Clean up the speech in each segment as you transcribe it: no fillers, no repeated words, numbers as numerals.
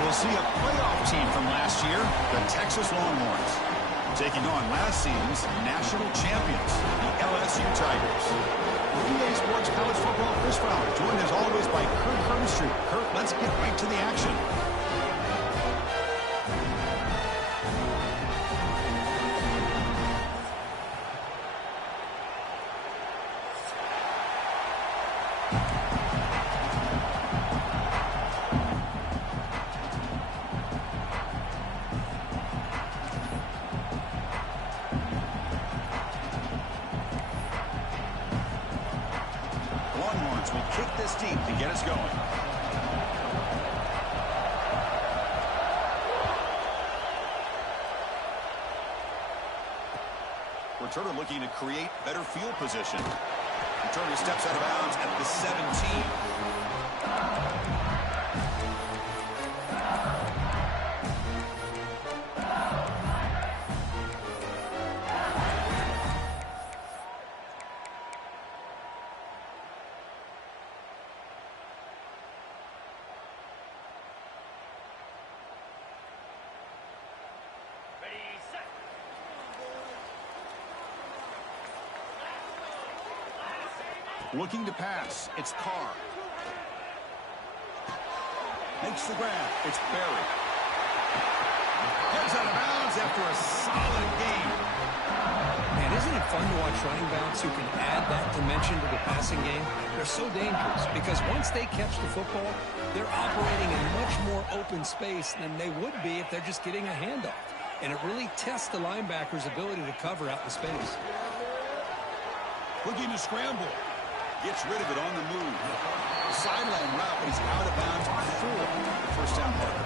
we'll see a playoff team from last year, the Texas Longhorns, taking on last season's national champions, the LSU Tigers. For EA Sports College Football, Chris Fowler, joined as always by Kurt Hermstreet. Kurt, let's get right to the action. Longhorns will kick this deep to get us going. Returner looking to create better field position. Returner steps out of bounds at the 17. Looking to pass. It's Carr. Makes the grab. It's Berry. Heads out of bounds after a solid game. Man, isn't it fun to watch running backs who can add that dimension to the passing game? They're so dangerous because once they catch the football, they're operating in much more open space than they would be if they're just getting a handoff. And it really tests the linebacker's ability to cover out the space. Looking to scramble. Gets rid of it on the move. Sideline route, but he's out of bounds before the first down marker.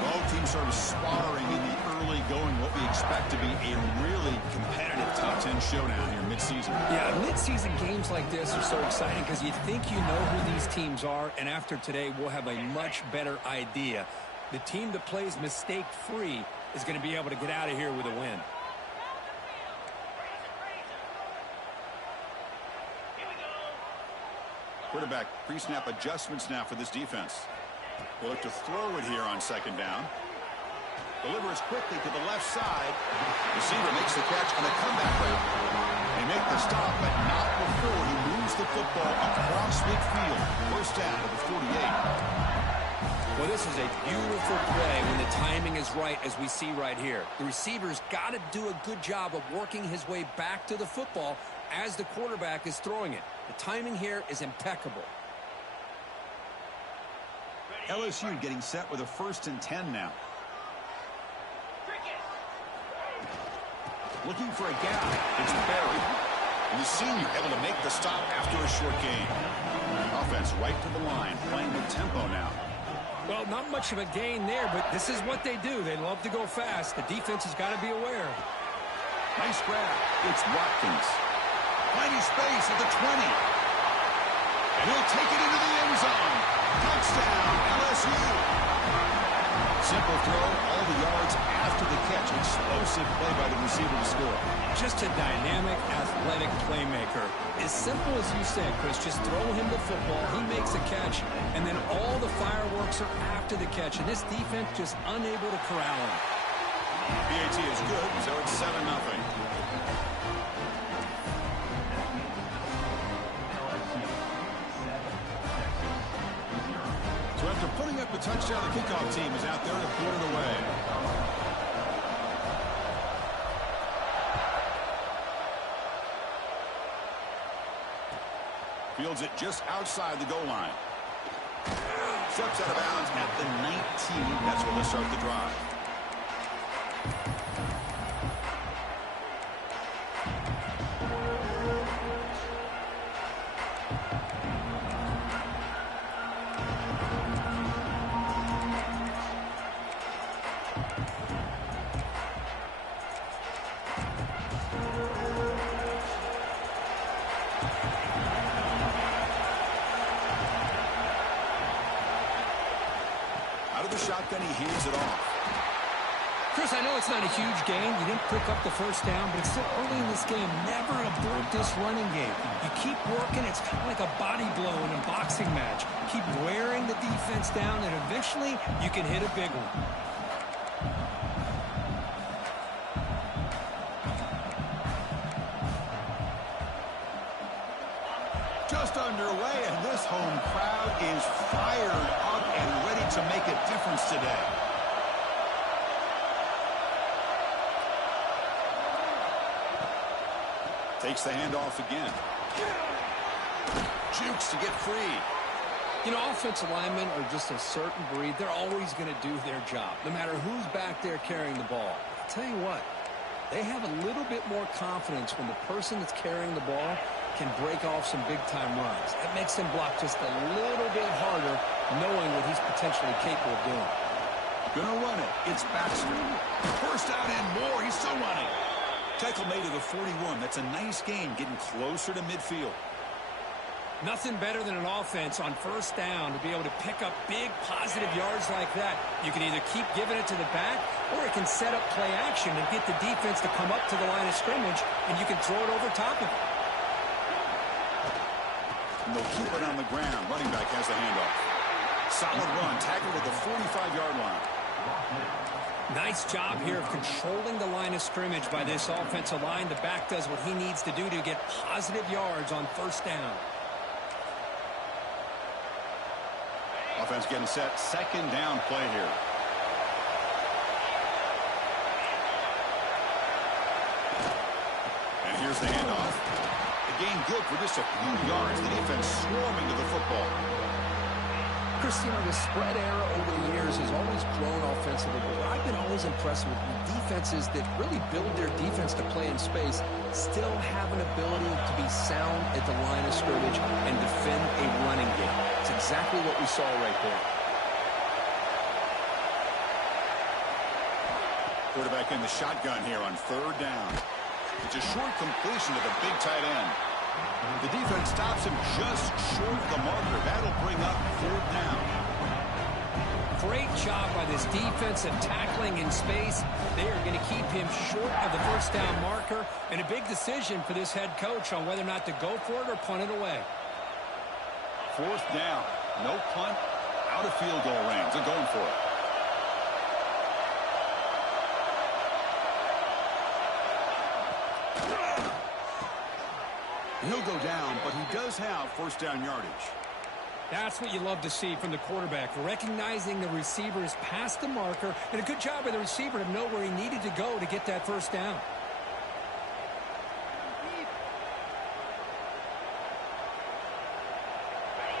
Both teams sort of sparring in the early going, what we expect to be a really competitive top 10 showdown here mid-season. Yeah, mid-season games like this are so exciting because you think you know who these teams are, and after today, we'll have a much better idea. The team that plays mistake-free is going to be able to get out of here with a win. Quarterback pre-snap adjustments now for this defense. We'll look to throw it here on second down. Delivers quickly to the left side. Receiver makes the catch on a comeback route. They make the stop, but not before he moves the football across midfield. First down to the 48. Well, this is a beautiful play when the timing is right, as we see right here. The receiver's got to do a good job of working his way back to the football as the quarterback is throwing it. The timing here is impeccable. LSU getting set with a 1st and 10 now. Looking for a gap. It's Berry. And the senior able to make the stop after a short gain. Offense right to the line, playing with tempo now. Well, not much of a gain there, but this is what they do. They love to go fast. The defense has got to be aware. Nice grab. It's Watkins. Finding space at the 20. And he'll take it into the end zone. Touchdown, LSU. Simple throw, all the yards after the catch. Explosive play by the receiver to score. Just a dynamic, athletic playmaker. As simple as you said, Chris, just throw him the football, he makes a catch, and then all the fireworks are after the catch. And this defense just unable to corral him. PAT is good, so it's 7-0. So after putting up a touchdown, the kickoff team is out there to put it away. Fields it just outside the goal line. Steps out of bounds at the 19. That's where they'll start the drive. Out of the shotgun, he hands it off. Chris, I know it's not a huge gain. You didn't pick up the first down, but it's still early in this game. Never abort this running game. You keep working. It's kind of like a body blow in a boxing match. Keep wearing the defense down, and eventually you can hit a big one. Just underway, and this home crowd is fired up and ready to make a difference today. Takes the handoff again. Jukes to get free. You know, offensive linemen are just a certain breed. They're always going to do their job, no matter who's back there carrying the ball. I'll tell you what, they have a little bit more confidence when the person that's carrying the ball can break off some big-time runs. That makes them block just a little bit harder, knowing what he's potentially capable of doing. Gonna run it. It's Baxter. First down and more. He's still running. Tackle made to the 41. That's a nice gain, getting closer to midfield. Nothing better than an offense on first down to be able to pick up big positive yards like that. You can either keep giving it to the back, or it can set up play action and get the defense to come up to the line of scrimmage, and you can throw it over top of it. And they'll keep it on the ground. Running back has the handoff. Solid run. Tackled at the 45-yard line. Nice job here of controlling the line of scrimmage by this offensive line. The back does what he needs to do to get positive yards on first down. Offense getting set. Second down play here. And here's the handoff. The gain good for just a few yards. The defense swarming to the football. Chris, you know, the spread era over the years has always grown offensively, but what I've been always impressed with defenses that really build their defense to play in space still have an ability to be sound at the line of scrimmage and defend a running game. It's exactly what we saw right there. Quarterback in the shotgun here on third down. It's a short completion to the big tight end. The defense stops him just short of the marker. That'll bring up fourth down. Great job by this defensive tackling in space. They are going to keep him short of the first down marker, and a big decision for this head coach on whether or not to go for it or punt it away. Fourth down. No punt. Out of field goal range. They're going for it. He'll go down, but he does have first down yardage. That's what you love to see from the quarterback, recognizing the receivers past the marker, and a good job by the receiver to know where he needed to go to get that first down.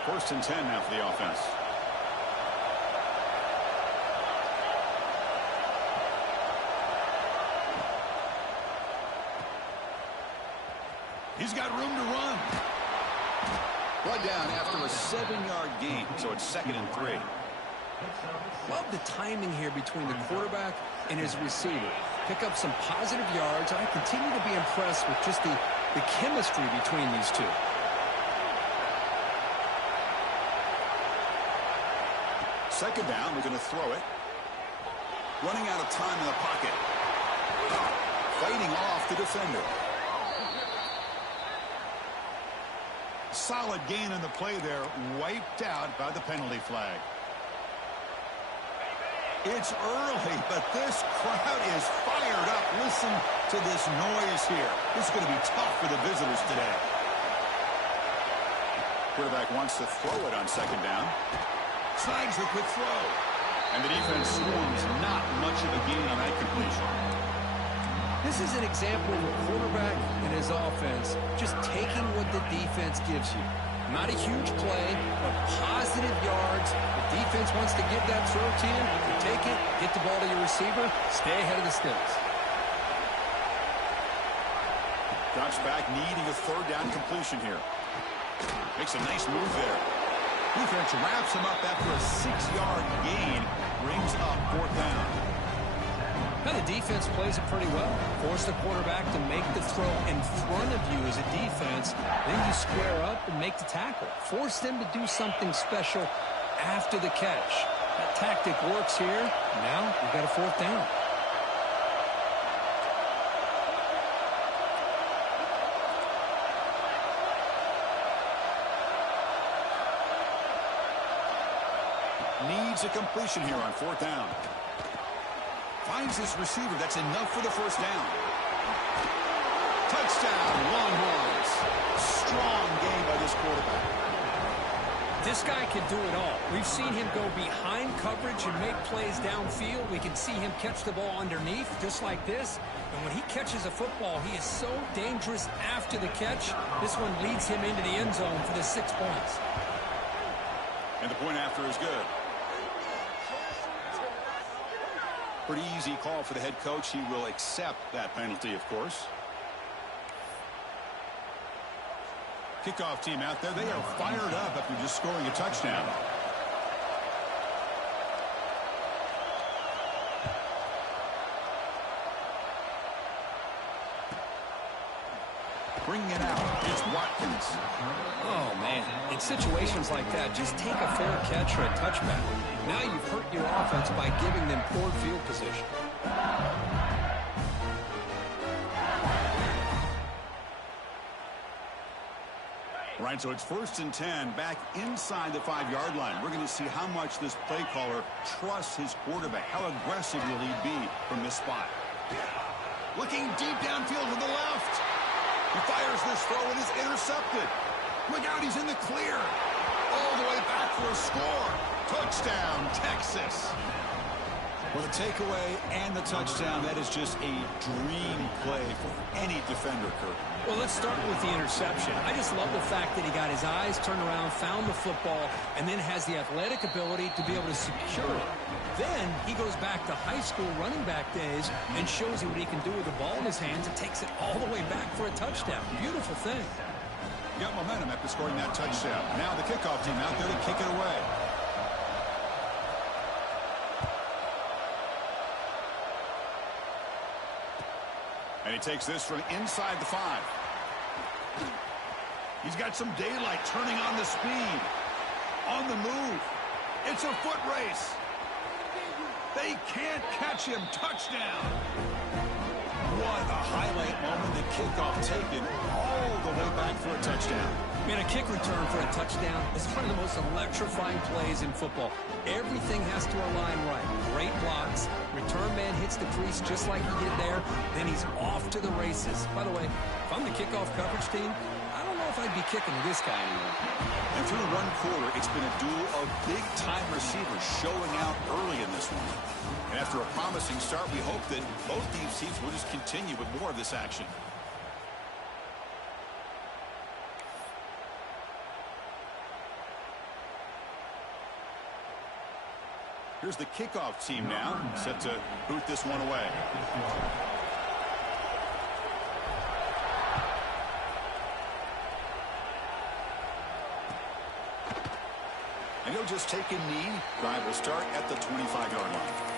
First and 10 now for the offense. He's got room to run. Brought down after a 7-yard gain, so it's second and 3. Love the timing here between the quarterback and his receiver. Pick up some positive yards. I continue to be impressed with just the chemistry between these two. Second down, we're going to throw it. Running out of time in the pocket. Fighting off the defender. Solid gain in the play there, wiped out by the penalty flag. It's early, but this crowd is fired up. Listen to this noise here. This is going to be tough for the visitors today. Quarterback wants to throw it on second down. Snags the quick throw. And the defense swarms. Not much of a gain on that completion. This is an example of a quarterback and his offense just taking what the defense gives you. Not a huge play, but positive yards. The defense wants to give that throw to you. You take it, get the ball to your receiver, stay ahead of the sticks. Drops back, needing a third down completion here. Makes a nice move there. Defense wraps him up after a 6-yard gain. Brings up fourth down. Now the defense plays it pretty well. Force the quarterback to make the throw in front of you as a defense. Then you square up and make the tackle. Force them to do something special after the catch. That tactic works here. Now you've got a fourth down. Needs a completion here on 4th down. Finds this receiver. That's enough for the first down. Touchdown, Longhorns. Strong game by this quarterback. This guy can do it all. We've seen him go behind coverage and make plays downfield. We can see him catch the ball underneath, just like this. And when he catches a football, he is so dangerous after the catch. This one leads him into the end zone for the 6 points. And the point after is good. Pretty easy call for the head coach. He will accept that penalty, of course. Kickoff team out there. They are fired up after just scoring a touchdown. Bringing it out, it's Watkins. Oh, man. In situations like that, just take a fair catch or a touchback. Now you've hurt your offense by giving them poor field position. Right, so it's 1st and 10, back inside the 5-yard line. We're going to see how much this play caller trusts his quarterback. How aggressive will he be from this spot? Looking deep downfield to the left. He fires this throw and is intercepted. Look out, he's in the clear. All the way back for a score. Touchdown, Texas. Well, the takeaway and the touchdown, that is just a dream play for any defender, Kurt. Well, let's start with the interception. I just love the fact that he got his eyes turned around, found the football, and then has the athletic ability to be able to secure it. Then he goes back to high school running back days and shows you what he can do with the ball in his hands and takes it all the way back for a touchdown. Beautiful thing. Got momentum after scoring that touchdown. Now the kickoff team out there to kick it away. And he takes this from inside the 5. He's got some daylight, turning on the speed. On the move. It's a foot race. They can't catch him. Touchdown. What a highlight moment. The kickoff taken all the way back for a touchdown. Man, a kick return for a touchdown is one of the most electrifying plays in football. Everything has to align right. Great blocks. Return man hits the crease just like he did there. Then he's off to the races. By the way, if I'm the kickoff coverage team, I don't know if I'd be kicking this guy anymore. And through one quarter, it's been a duel of big-time receivers showing out early in this one. And after a promising start, we hope that both these teams will just continue with more of this action. Here's the kickoff team now, set to boot this one away. And he'll just take a knee. Drive will start at the 25-yard line.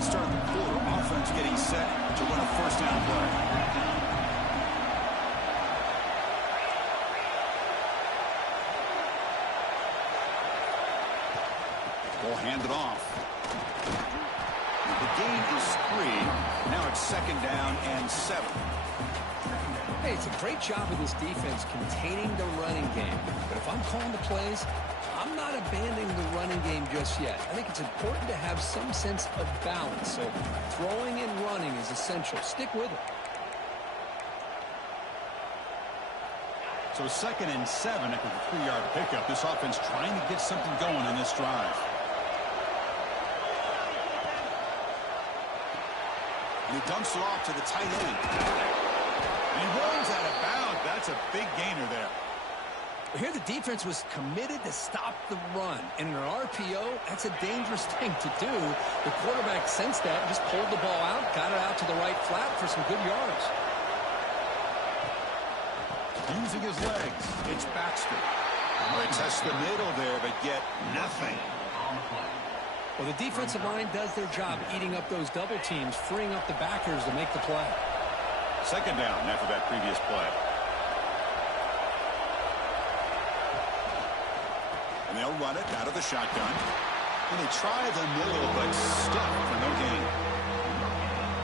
Start the quarter. Offense getting set to run a first down play. Ball handed off. The gain is 3. Now it's 2nd down and 7. Hey, it's a great job of this defense containing the running game. But if I'm calling the plays, I'm not abandoning the running game just yet. I think it's important to have some sense of balance. So throwing and running is essential. Stick with it. So 2nd and 7 after the 3-yard pickup. This offense trying to get something going on this drive. And he dumps it off to the tight end. And he runs out of bounds. That's a big gainer there. Here the defense was committed to stop the run. And in an RPO, that's a dangerous thing to do. The quarterback sensed that, just pulled the ball out, got it out to the right flat for some good yards. Using his legs, it's Baxter. They test the middle there, but get nothing. Well, the defensive line does their job eating up those double teams, freeing up the backers to make the play. 2nd down after that previous play. And they'll run it out of the shotgun. And they try the middle, but stuck for no gain.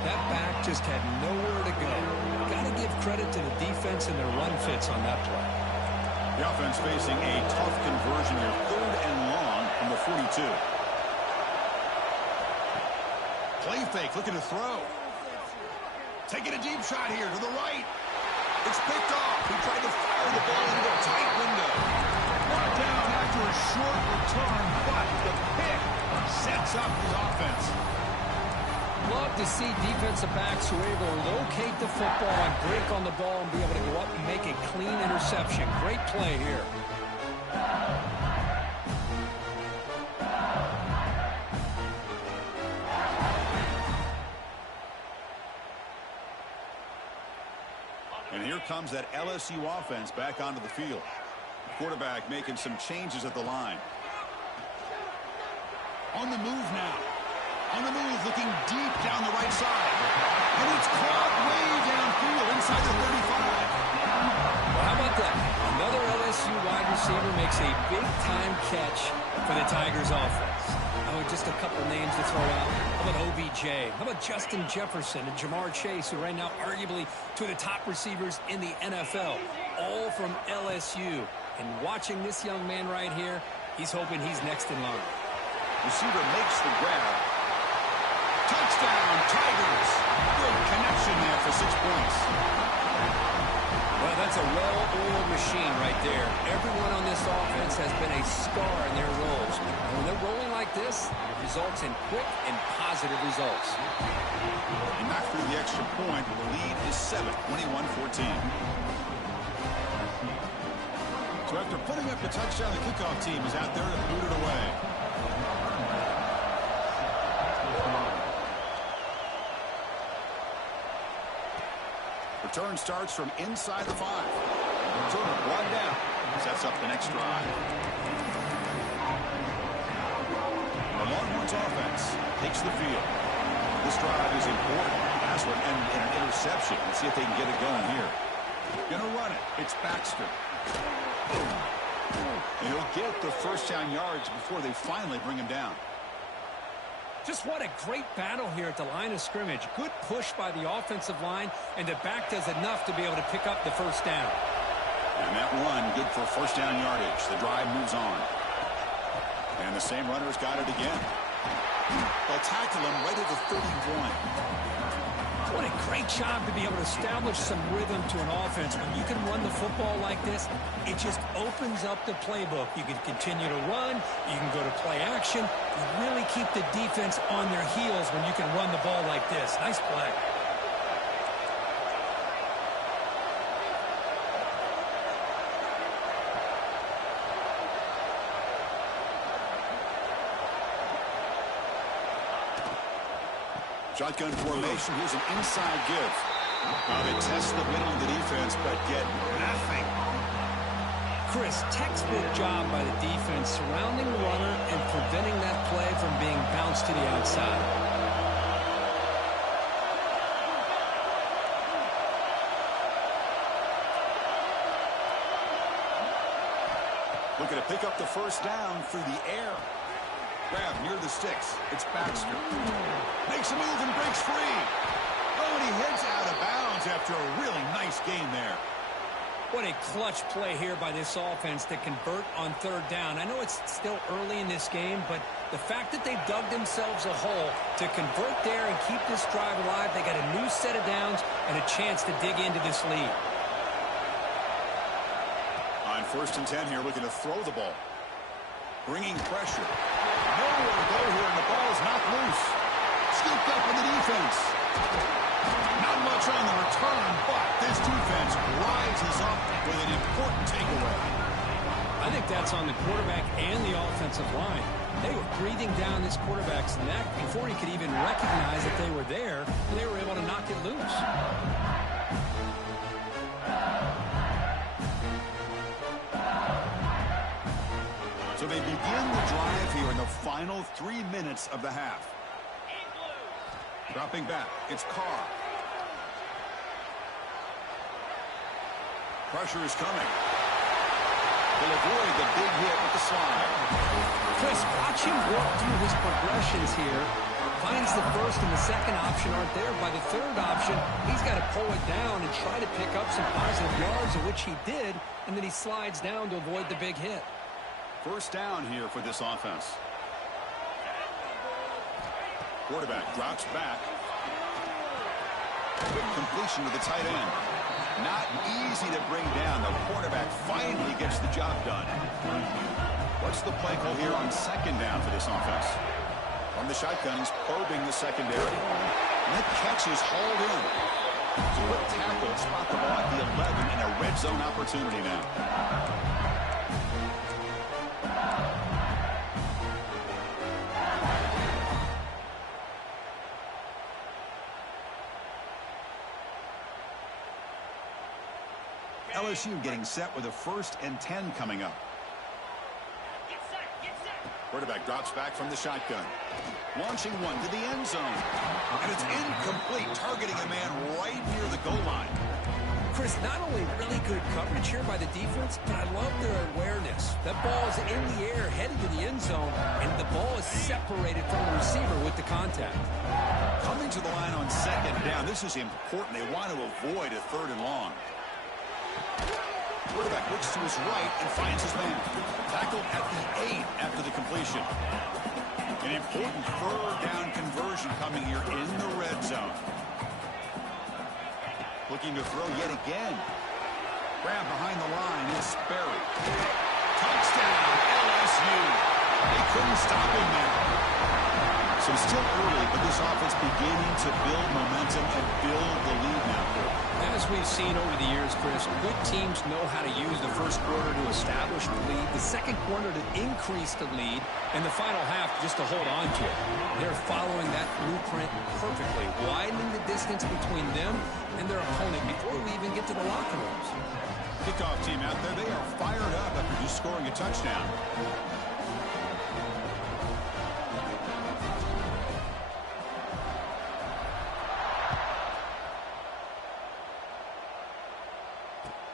That back just had nowhere to go. Got to give credit to the defense and their run fits on that play. The offense facing a tough conversion here. 3rd and long from the 42. Play fake, looking to throw. Taking a deep shot here to the right. It's picked off. He tried to fire the ball into a tight window. Brought down after a short return, but the pick sets up the offense. Love to see defensive backs who are able to locate the football and break on the ball and be able to go up and make a clean interception. Great play here. And here comes that LSU offense back onto the field. Quarterback making some changes at the line. On the move now. On the move, looking deep down the right side. And it's caught way downfield inside the 35. Well, how about that? Another LSU wide receiver makes a big-time catch for the Tigers offense. Oh, just a couple names to throw out. How about OBJ? How about Justin Jefferson and Jamar Chase, who right now arguably two of the top receivers in the NFL, all from LSU. And watching this young man right here, he's hoping he's next in line. Receiver makes the grab. Touchdown, Tigers. Good connection there for 6 points. Well, that's a well-oiled machine right there. Everyone on this offense has been a star in their roles. And when they're rolling like this, it results in quick and positive results. And knocked through the extra point. The lead is 7, 21-14. So after putting up the touchdown, the kickoff team is out there to boot it away. Return starts from inside the 5. Return 1 down. Sets up the next drive. The Longhorns offense takes the field. This drive is important. Pass will end in an interception. Let's see if they can get it going here. Gonna run it. It's Baxter. And he'll get the first down yards before they finally bring him down. Just what a great battle here at the line of scrimmage. Good push by the offensive line, and the back does enough to be able to pick up the first down. And that run, good for first down yardage. The drive moves on. And the same runner's got it again. They'll tackle him right at the 31. What a great job to be able to establish some rhythm to an offense. When you can run the football like this, it just opens up the playbook. You can continue to run. You can go to play action. You really keep the defense on their heels when you can run the ball like this. Nice play. Shotgun formation. Here's an inside give. They test the middle of the defense, but get nothing. Chris, textbook job by the defense surrounding the runner and preventing that play from being bounced to the outside. Looking to pick up the first down through the air. Grab near the sticks. It's Baxter. Makes a move and breaks free. Oh, and he heads out of bounds after a really nice gain there. What a clutch play here by this offense to convert on third down. I know it's still early in this game, but the fact that they've dug themselves a hole to convert there and keep this drive alive, they got a new set of downs and a chance to dig into this lead. On 1st and 10 here, looking to throw the ball. Bringing pressure. Nowhere to go here, and the ball is knocked loose. Scooped up in the defense. Not much on the return, but this defense rises up with an important takeaway. I think that's on the quarterback and the offensive line. They were breathing down this quarterback's neck before he could even recognize that they were there, and they were able to knock it loose. So they begin the drive here in the final 3 minutes of the half. Dropping back, it's Carr. Pressure is coming. Will avoid the big hit with the slide. Chris, watch him work through his progressions here. Finds the first and the second option aren't there. By the third option, he's got to pull it down and try to pick up some positive yards, of which he did, and then he slides down to avoid the big hit. First down here for this offense. Quarterback drops back. Quick completion to the tight end. Not easy to bring down. The quarterback finally gets the job done. What's the play call here on second down for this offense? From the shotgun, he's probing the secondary. And that catch is hauled in. Split tackle, spot the ball at the 11 in a red zone opportunity now. LSU getting set with a 1st and 10 coming up. Quarterback drops back from the shotgun. Launching one to the end zone. And it's incomplete, targeting a man right near the goal line. Chris, not only really good coverage here by the defense, but I love their awareness. That ball is in the air, headed to the end zone, and the ball is separated from the receiver with the contact. Coming to the line on second down, this is important. They want to avoid a 3rd and long. Quarterback looks to his right and finds his man. Tackled at the 8 after the completion. An important 3rd down conversion coming here in the red zone. Looking to throw yet again. Grab behind the line is Sperry. Touchdown, LSU. They couldn't stop him there. So it's still early, but this offense beginning to build momentum and build the lead now. As we've seen over the years, Chris, good teams know how to use the first quarter to establish the lead, the second quarter to increase the lead, and the final half just to hold on to it. They're following that blueprint perfectly, widening the distance between them and their opponent before we even get to the locker rooms. Kickoff team out there, they are fired up after just scoring a touchdown.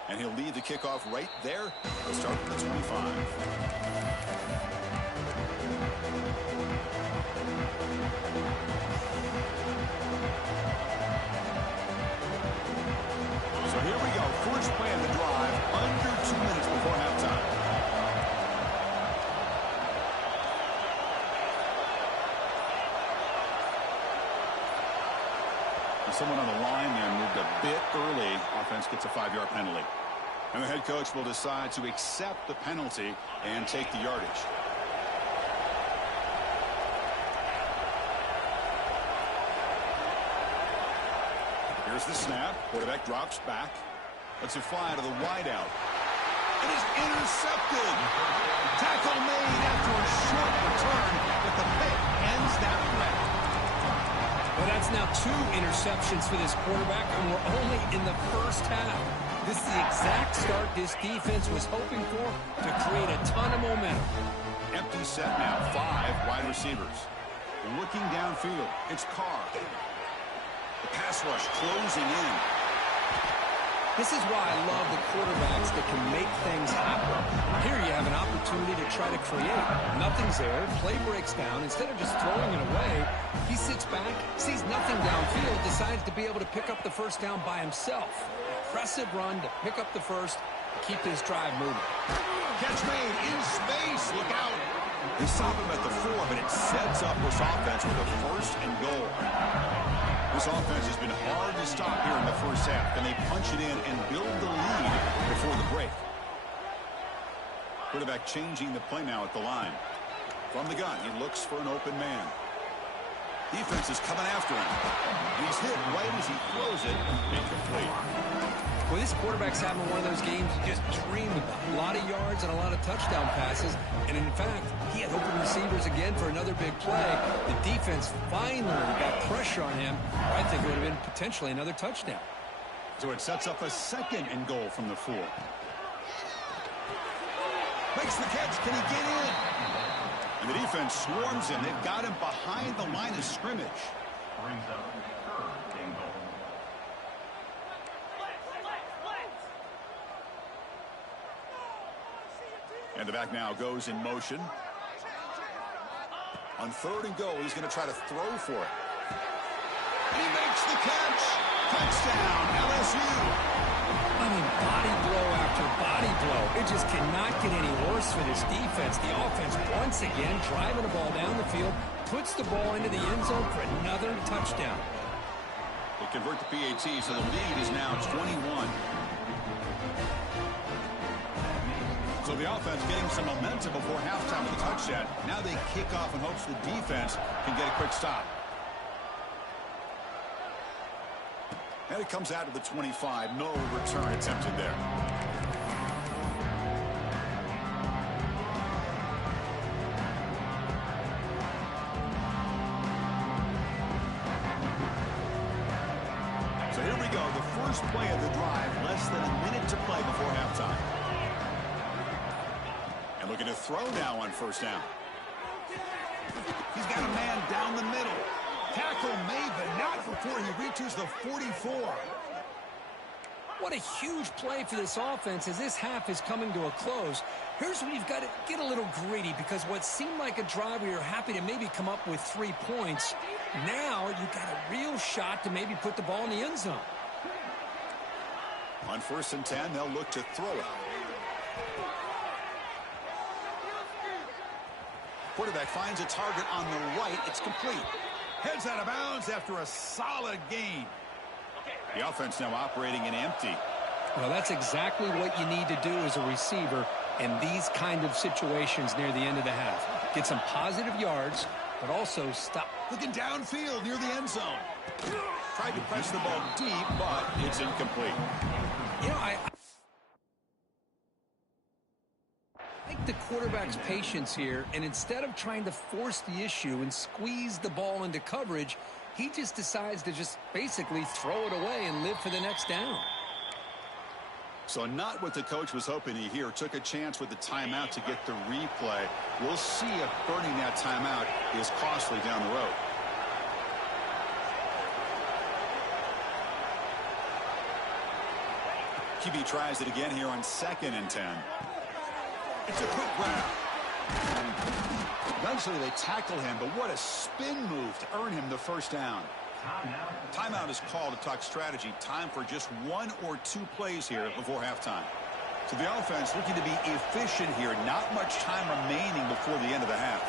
And he'll lead the kickoff right there. He'll start at the 25. So here we go. First play of the drive, under 2 minutes before halftime. And someone on the line there moved a bit early. Offense gets a 5-yard penalty. And the head coach will decide to accept the penalty and take the yardage. Here's the snap. Quarterback drops back. Lets it fly to the wideout. It is intercepted. Tackle made after a short return, but the pick ends that play. Well, that's now 2 interceptions for this quarterback, and we're only in the first half. This is the exact start this defense was hoping for to create a ton of momentum. Empty set now, 5 wide receivers. Looking downfield, it's Carr. The pass rush closing in. This is why I love the quarterbacks that can make things happen. Here you have an opportunity to try to create. Nothing's there. Play breaks down. Instead of just throwing it away, he sits back, sees nothing downfield, decides to be able to pick up the first down by himself. Impressive run to pick up the first, keep this drive moving. Catch made in space. Look out. They stop him at the 4, but it sets up this offense with a 1st and goal. This offense has been hard to stop here in the first half. Can they punch it in and build the lead before the break? Quarterback changing the play now at the line. From the gun, he looks for an open man. Defense is coming after him. And he's hit right as he throws it. Incomplete. Well, this quarterback's having one of those games you just dream about. A lot of yards and a lot of touchdown passes. And in fact, he had open receivers again for another big play. The defense finally got pressure on him. I think it would have been potentially another touchdown. So it sets up a 2nd and goal from the 4. Makes the catch. Can he get in? And the defense swarms him. They've got him behind the line of scrimmage. Brings up 3rd and goal. And the back now goes in motion. On 3rd and goal, he's going to try to throw for it. He makes the catch. Touchdown, LSU. I mean, body blow after body blow. It just cannot get any worse for this defense. The offense, once again, driving the ball down the field, puts the ball into the end zone for another touchdown. They convert the PAT, so the lead is now 21. So the offense getting some momentum before halftime with a touchdown. Now they kick off in hopes the defense can get a quick stop. And it comes out to the 25. No return attempted there. So here we go. The first play of the drive. Less than a minute to play before halftime. And looking to throw now on 1st down. He's got a man down the middle. Tackle made, but not before he reaches the 44. What a huge play for this offense as this half is coming to a close. Here's where you've got to get a little greedy, because what seemed like a drive where you're happy to maybe come up with 3 points, now you've got a real shot to maybe put the ball in the end zone. On 1st and 10, they'll look to throw it. Quarterback finds a target on the right. It's complete. Heads out of bounds after a solid gain. The offense now operating in empty. Well, that's exactly what you need to do as a receiver in these kind of situations near the end of the half. Get some positive yards, but also stop. Looking downfield near the end zone. Tried to press the ball deep, but it's incomplete. You know, I like the quarterback's patience here, and instead of trying to force the issue and squeeze the ball into coverage, he just decides to just basically throw it away and live for the next down. So not what the coach was hoping to hear. Took a chance with the timeout to get the replay. We'll see if burning that timeout is costly down the road. QB tries it again here on 2nd and 10. It's a quick grab. Eventually they tackle him, but what a spin move to earn him the 1st down. Timeout is called to talk strategy. Time for just 1 or 2 plays here before halftime. So the offense looking to be efficient here. Not much time remaining before the end of the half.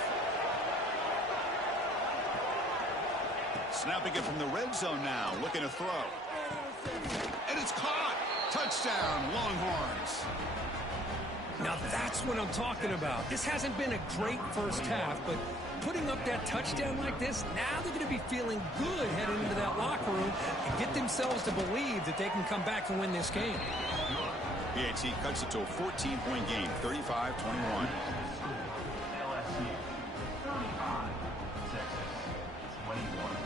Snapping it from the red zone now. Looking to throw. And it's caught. Touchdown, Longhorns. Now that's what I'm talking about. This hasn't been a great first half, but putting up that touchdown like this, now they're going to be feeling good heading into that locker room and get themselves to believe that they can come back and win this game. PAT cuts it to a 14-point game, 35-21. LSU 35, Texas 21.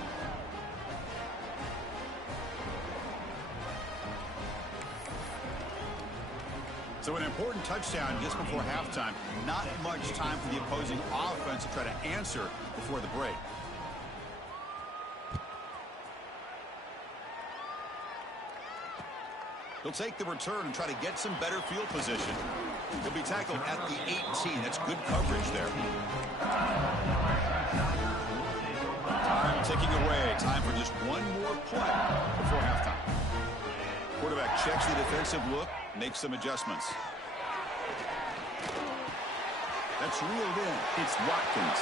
So an important touchdown just before halftime. Not much time for the opposing offense to try to answer before the break. He'll take the return and try to get some better field position. He'll be tackled at the 18. That's good coverage there. Time ticking away. Time for just one more play before halftime. Quarterback checks the defensive look, makes some adjustments. That's reeled in. It's Watkins.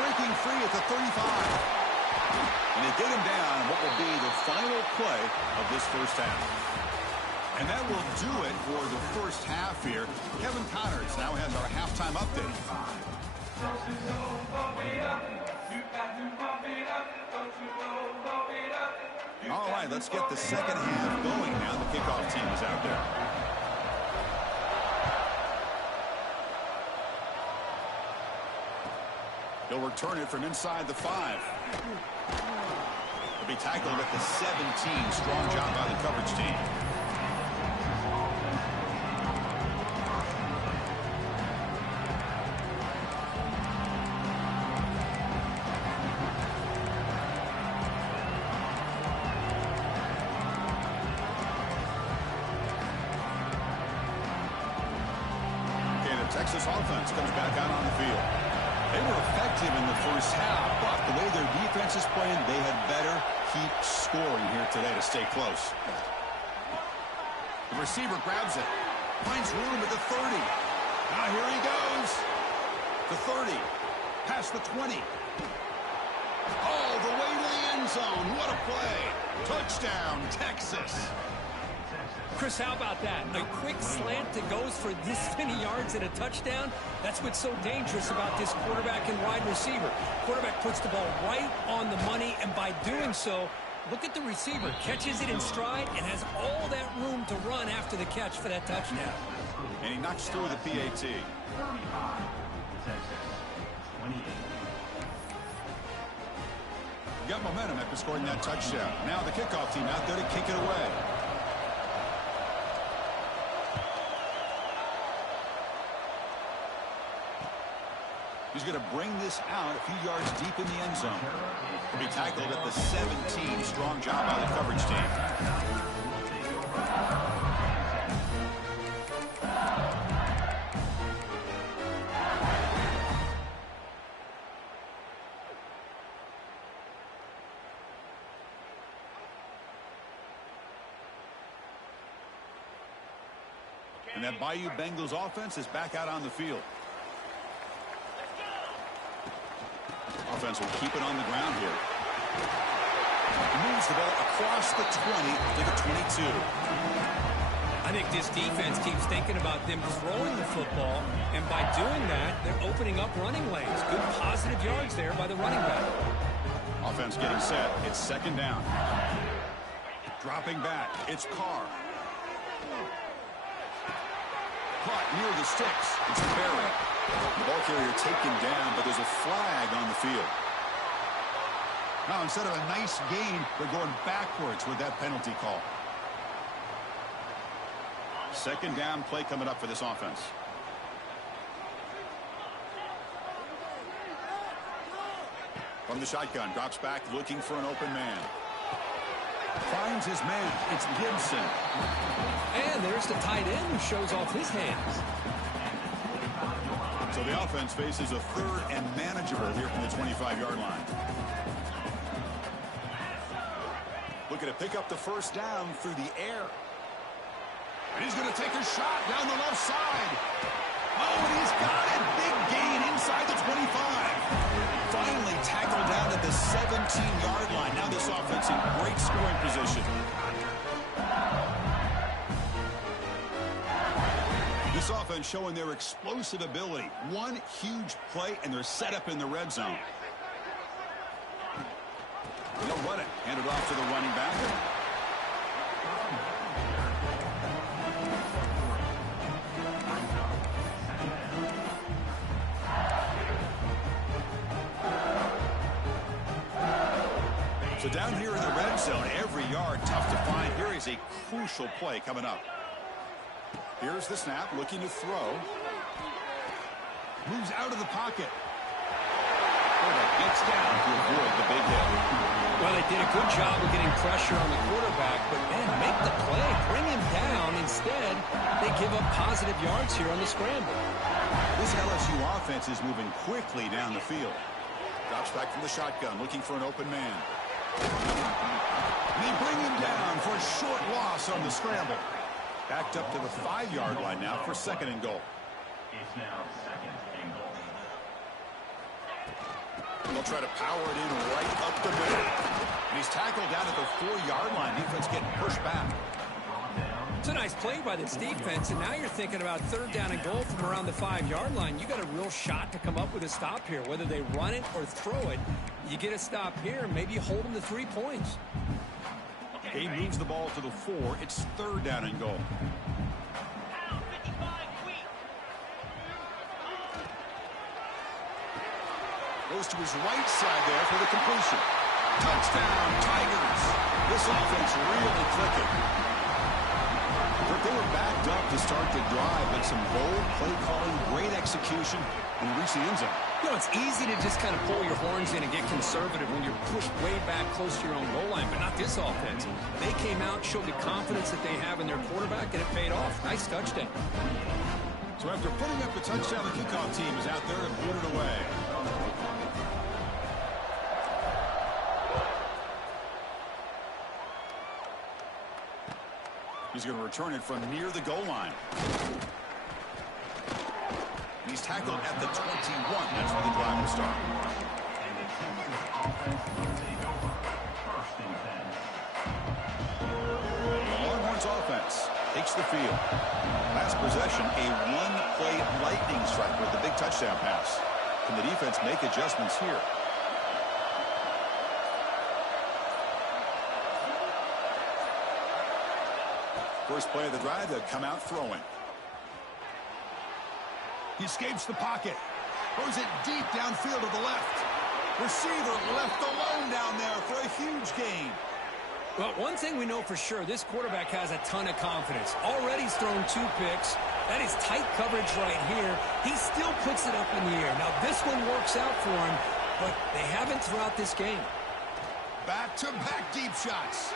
Breaking free at the 35. And they get him down what will be the final play of this first half. And that will do it for the first half here. Kevin Connors now has our halftime update. All right, let's get the second half going now. The kickoff team is out there. He'll return it from inside the 5. He'll be tackled at the 17. Strong job by the coverage team. this offense comes back out on the field. They were effective in the first half, but the way their defense is playing, they had better keep scoring here today to stay close. The receiver grabs it, finds room at the 30. Now here he goes. The 30, past the 20. All the way to the end zone. What a play. Touchdown, Texas. Chris, how about that? A quick slant that goes for this many yards and a touchdown. That's what's so dangerous about this quarterback and wide receiver. Quarterback puts the ball right on the money, and by doing so, look at the receiver. Catches it in stride and has all that room to run after the catch for that touchdown. And he knocks through the PAT. 35, Texas, 28. Got momentum after scoring that touchdown. Now the kickoff team out there to kick it away. He's going to bring this out a few yards deep in the end zone. He'll be tackled at the 17. Strong job by the coverage team. And that Bayou Bengals offense is back out on the field. Offense will keep it on the ground here. Moves the ball across the 20 to the 22. I think this defense keeps thinking about them throwing the football, and by doing that, they're opening up running lanes. Good positive yards there by the running back. Offense getting set. It's second down. Dropping back. It's Carr. Caught near the sticks. It's Barrett. The ball carrier taken down, but there's a flag on the field. Now, instead of a nice gain, they're going backwards with that penalty call. Second down play coming up for this offense. From the shotgun, drops back, looking for an open man. Finds his man. It's Gibson. And there's the tight end who shows off his hands. So the offense faces a third and manageable here from the 25-yard line. Looking to pick up the first down through the air. And he's going to take a shot down the left side. Oh, and he's got it. Big gain inside the 25. Finally tackled down at the 17-yard line. Now this offense in great scoring position. This offense showing their explosive ability. One huge play, and they're set up in the red zone. They'll run it. Hand it off to the running back. So down here in the red zone, every yard tough to find. Here is a crucial play coming up. Here's the snap, looking to throw. Moves out of the pocket. Quarterback gets down to avoid the big hit. Well, they did a good job of getting pressure on the quarterback, but man, make the play, bring him down. Instead, they give up positive yards here on the scramble. This LSU offense is moving quickly down the field. Drops back from the shotgun, looking for an open man. And they bring him down for a short loss on the scramble. Backed up to the 5-yard line now for second and goal. It's now second and goal. They'll try to power it in right up the middle. And he's tackled down at the 4-yard line. Defense getting pushed back. It's a nice play by this defense, and now you're thinking about third down and goal from around the 5-yard line. You got a real shot to come up with a stop here. Whether they run it or throw it, you get a stop here, and maybe you hold them to 3 points. He moves the ball to the 4. It's third down and goal. Goes to his right side there for the completion. Touchdown, Tigers. This offense really clicking. But they were backed up to start the drive, but some bold play calling, great execution, and reach the end zone. You know, it's easy to just kind of pull your horns in and get conservative when you're pushed way back close to your own goal line, but not this offense. They came out, showed the confidence that they have in their quarterback, and it paid off. Nice touchdown. So after putting up a touchdown, the kickoff team is out there and put it away. He's going to return it from near the goal line. He's tackled at the 21. That's where the drive will start. And the Texas offense will take over. First and 10. The Longhorns offense takes the field. Last possession, a one-play lightning strike with the big touchdown pass. Can the defense make adjustments here? First play of the drive, they'll come out throwing. He escapes the pocket. Throws it deep downfield to the left. Receiver left alone down there for a huge gain. Well, one thing we know for sure, this quarterback has a ton of confidence. Already he's thrown 2 picks. That is tight coverage right here. He still puts it up in the air. Now, this one works out for him, but they haven't throughout this game. Back-to-back deep shots.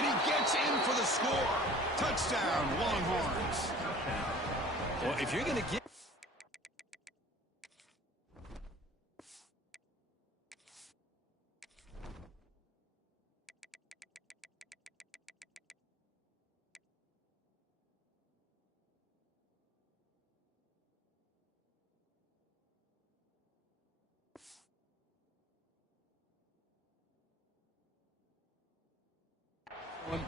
And he gets in for the score. Touchdown, Longhorns. Well, if you're going to get...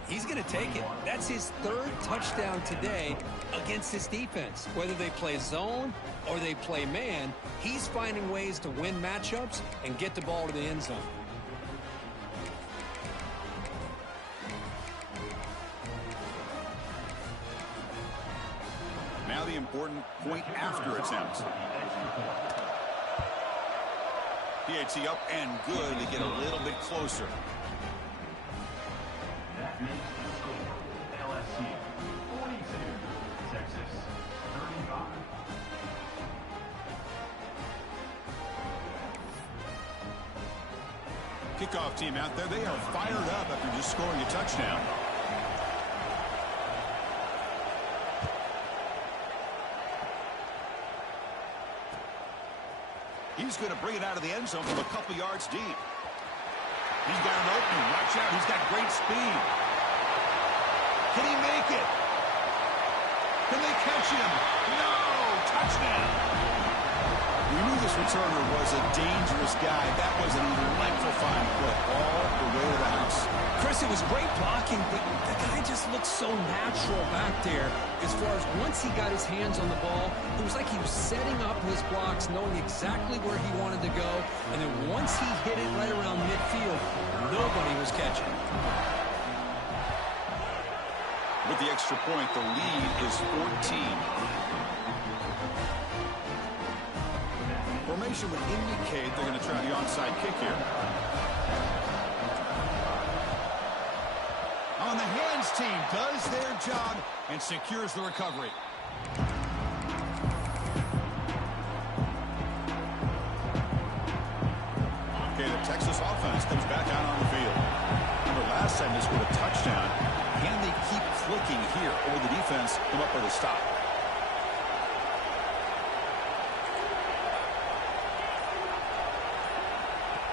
He's going to take it. That's his 3rd touchdown today against this defense. Whether they play zone or they play man, he's finding ways to win matchups and get the ball to the end zone. Now the important point after attempt. PAT up and good to get a little bit closer. That makes the score LSU 42, Texas 35. Kickoff team out there, they are fired up after just scoring a touchdown. He's going to bring it out of the end zone from a couple yards deep. He's got an opening. Watch out. He's got great speed. Can he make it? Can they catch him? No! Touchdown! We knew this returner was a dangerous guy. That was an electrifying play all the way to the house. Chris, it was great blocking, but the guy just looked so natural back there. As far as once he got his hands on the ball, it was like he was setting up his blocks, knowing exactly where he wanted to go. And then once he hit it right around midfield, nobody was catching. With the extra point, the lead is 14. Formation would indicate they're going to try the onside kick here. On the hands team does their job and secures the recovery. Okay, the Texas offense comes back out on the field. Remember, last time this was a touchdown. Can they keep clicking here, or the defense come up with a stop?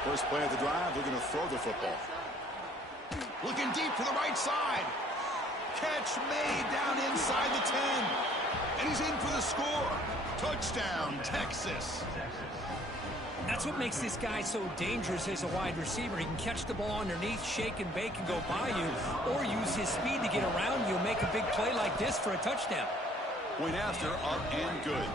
First play of the drive, they're going to throw the football. Looking deep to the right side. Catch made down inside the 10. And he's in for the score. Touchdown, Texas. That's what makes this guy so dangerous as a wide receiver. He can catch the ball underneath, shake and bake and go by you, or use his speed to get around you and make a big play like this for a touchdown. Point after, up and good.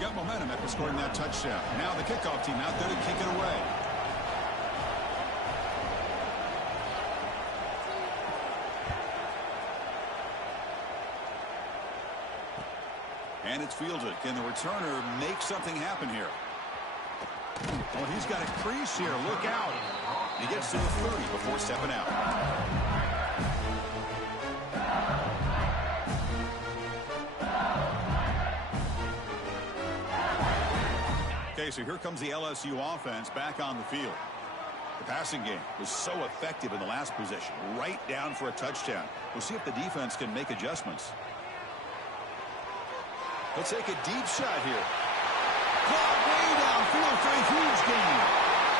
Got momentum after scoring that touchdown. Now the kickoff team out there to kick it away. And it's fielded. Can the returner make something happen here? Oh, he's got a crease here. Look out. He gets to the 30 before stepping out. Okay, so here comes the LSU offense back on the field. The passing game was so effective in the last possession, right down for a touchdown. We'll see if the defense can make adjustments. He'll take a deep shot here. Caught way downfield for a huge gain.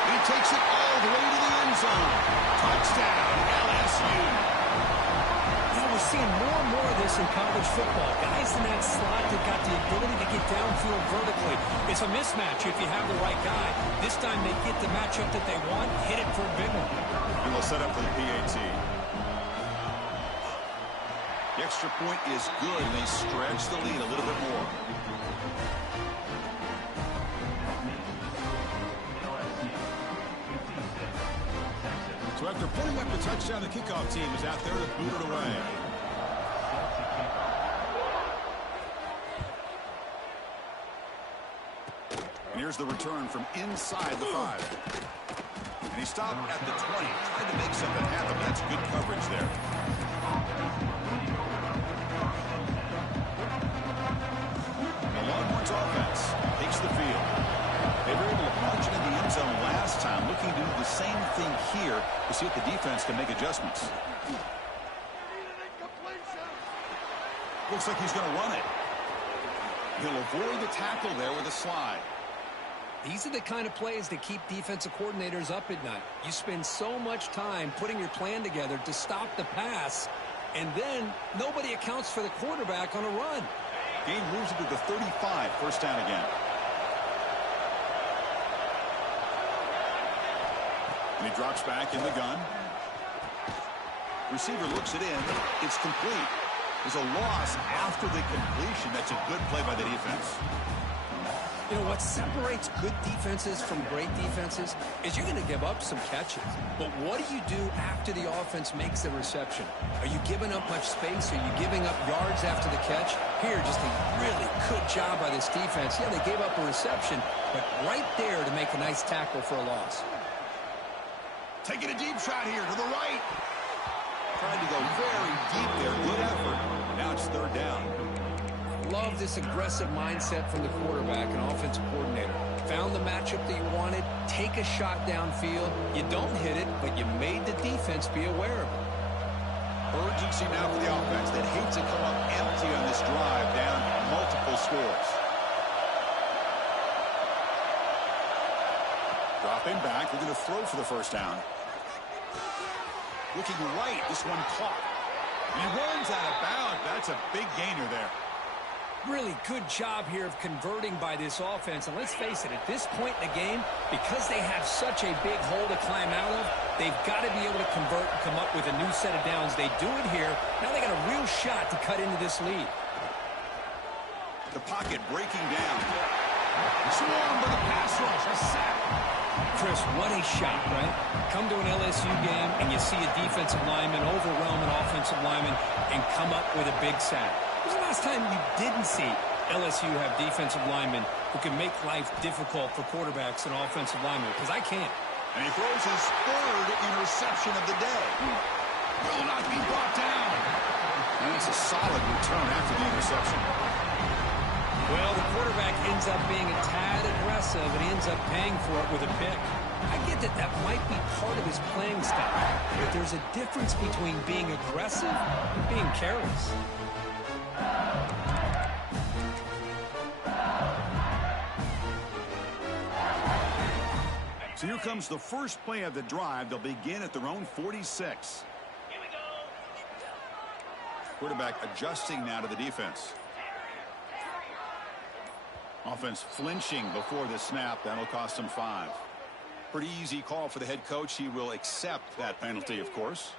And he takes it all the way to the end zone. Touchdown, LSU. We're seeing more and more of this in college football. Guys in that slot that got the ability to get downfield vertically. It's a mismatch if you have the right guy. This time they get the matchup that they want, hit it for a big one. And they'll set up for the PAT. The extra point is good, and they stretch the lead a little bit more. So after putting up the touchdown, the kickoff team is out there to boot it away. And here's the return from inside the 5. And he stopped at the 20. Tried to make something happen. That's good coverage there. The Longhorns offense takes the field. They were able to punch it in the end zone last time, looking to do the same thing here to see if the defense can make adjustments. Looks like he's going to run it. He'll avoid the tackle there with a slide. These are the kind of plays that keep defensive coordinators up at night. You spend so much time putting your plan together to stop the pass, and then nobody accounts for the quarterback on a run. Game moves it to the 35, first down again. And he drops back in the gun. Receiver looks it in. It's complete. There's a loss after the completion. That's a good play by the defense. You know, what separates good defenses from great defenses is you're going to give up some catches. But what do you do after the offense makes the reception? Are you giving up much space? Are you giving up yards after the catch? Here, just a really good job by this defense. Yeah, they gave up a reception, but right there to make a nice tackle for a loss. Taking a deep shot here to the right. Trying to go very deep there. Good effort. Now it's third down. Love this aggressive mindset from the quarterback and offensive coordinator. Found the matchup that you wanted. Take a shot downfield. You don't hit it, but you made the defense be aware of it. Urgency now for the offense that hates to come up empty on this drive, down multiple scores. Dropping back. They're going to throw for the first down. Looking right. This one caught. And he runs out of bounds. That's a big gainer there. Really good job here of converting by this offense. And let's face it, at this point in the game, because they have such a big hole to climb out of, they've got to be able to convert and come up with a new set of downs. They do it here. Now they got a real shot to cut into this lead. The pocket breaking down. Swarmed by the pass rush. A sack. Chris, what a shot, right? Come to an LSU game and you see a defensive lineman overwhelm an offensive lineman and come up with a big sack. When was the last time you didn't see LSU have defensive linemen who can make life difficult for quarterbacks and offensive linemen? Because I can't. And he throws his third interception of the day. Will not be brought down. And it's a solid return after the interception. Well, the quarterback ends up being a tad aggressive, and he ends up paying for it with a pick. I get that that might be part of his playing style, but there's a difference between being aggressive and being careless. So here comes the first play of the drive. They'll begin at their own 46. Here we go. Quarterback adjusting now to the defense. Offense flinching before the snap. That'll cost him 5. Pretty easy call for the head coach. He will accept that penalty, of course.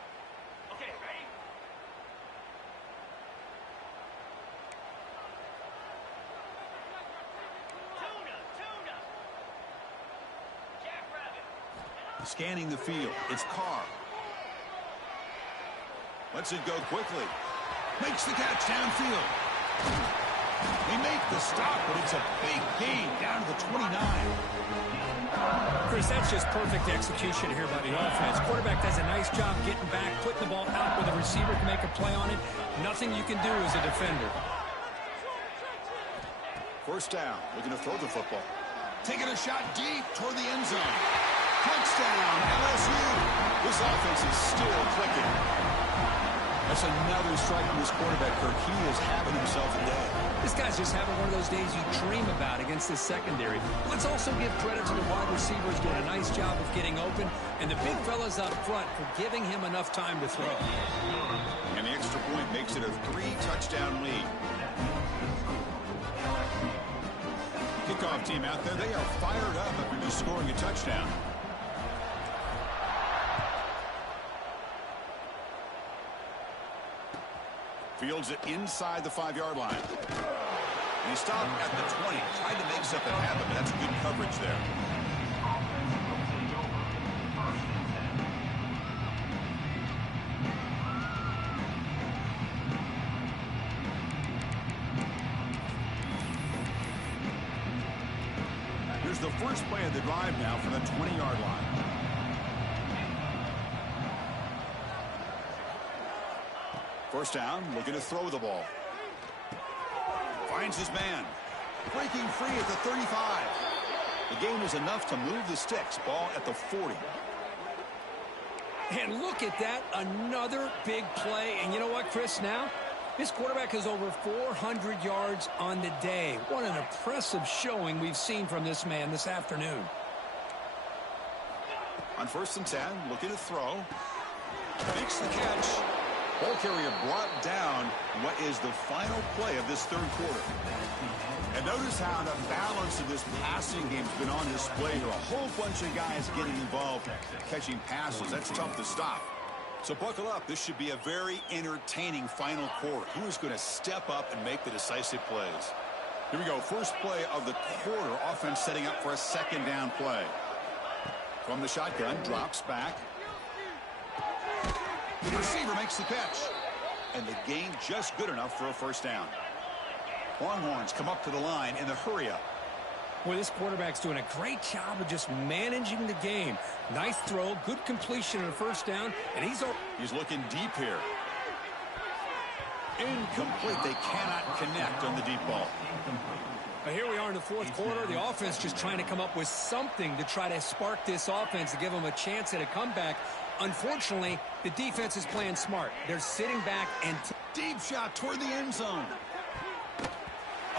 Okay, ready? Tuna. Jackrabbit. Scanning the field. It's Carr. Lets it go quickly. Makes the catch downfield. They make the stop, but it's a big gain down to the 29. Chris, that's just perfect execution here by the offense. Quarterback does a nice job getting back, putting the ball out where the receiver can make a play on it. Nothing you can do as a defender. First down. Looking to throw the football. Taking a shot deep toward the end zone. Touchdown, LSU. This offense is still clicking. That's another strike from this quarterback, Kirk. He is having himself a day. This guy's just having one of those days you dream about against this secondary. Let's also give credit to the wide receivers doing a nice job of getting open, and the big fellas up front for giving him enough time to throw. And the extra point makes it a 3-touchdown lead. Kickoff team out there, they are fired up after just scoring a touchdown. Fields it inside the 5-yard line. And he stopped at the 20. Tried to make something happen, but that's good coverage there. Here's the first play of the drive now from the 20-yard line. First down, looking to throw the ball. Finds his man. Breaking free at the 35. The gain is enough to move the sticks. Ball at the 40. And look at that, another big play. And you know what, Chris, now? This quarterback has over 400 yards on the day. What an impressive showing we've seen from this man this afternoon. On 1st and 10, looking to throw. Makes the catch. Ball carrier brought down what is the final play of this third quarter. And notice how the balance of this passing game has been on display here. A whole bunch of guys getting involved catching passes. That's tough to stop. So buckle up. This should be a very entertaining final quarter. Who is going to step up and make the decisive plays? Here we go. First play of the quarter. Offense setting up for a 2nd down play. From the shotgun, drops back. The receiver makes the catch. And the gain just good enough for a 1st down. Longhorns come up to the line in the hurry-up. Boy, this quarterback's doing a great job of just managing the game. Nice throw, good completion on a 1st down, and he's looking deep here. Incomplete. They cannot connect on the deep ball. But here we are in the 4th quarter. The offense just trying to come up with something to try to spark this offense to give them a chance at a comeback. Unfortunately, the defense is playing smart. They're sitting back and deep shot toward the end zone.